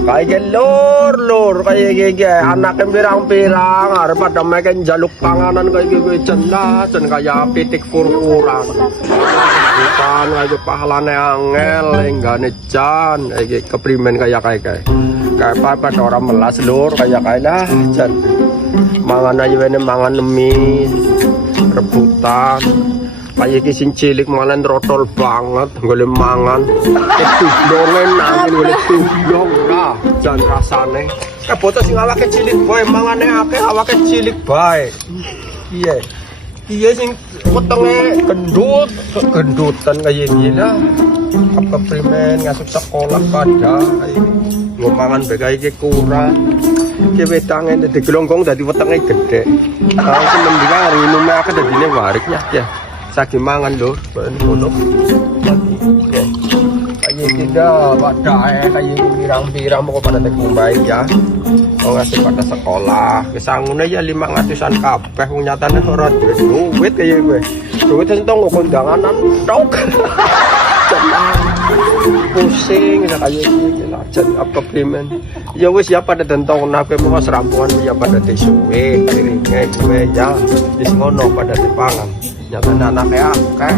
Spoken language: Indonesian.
Kayak lur kayak anak yang pirang-pirang harus pada makan jaluk panganan kayak gue cendah dan kayak pitik fur-furan bukan kayak pahalane angel enggak nejan kayak keprimen kayak apa orang melas lur kayak lah jan mangan aja ini mangan mie rebutan kayak kisah cilik malah trotol banget boleh mangan itu dongen angin boleh tublong lah jangan rasane foto sing awake cilik boy mangane akeh awake cilik bae iya sing wetenge gendutan kayak gini lah apa primen ngasuk sekolah pada ngomangan bae kurang kewetange dadi gelonggong dadi wetenge gede sing mendingan ngene akeh dadine wariknya ya saking mangan lho ngono kayak tidak wadah kayak pirang-pirang mau pada tekumbai ya mau ngasih pada sekolah kesangune ya 500-an kabeh wong nyatane ora duit kayak gue duit tentang kondanganan tok pusing kayak gini aja apa primen ya wis ya pada tentang nake mau serampungan ya pada disuwe piringnya gue ya wis ngono pada dipangan nyata anaknya akeh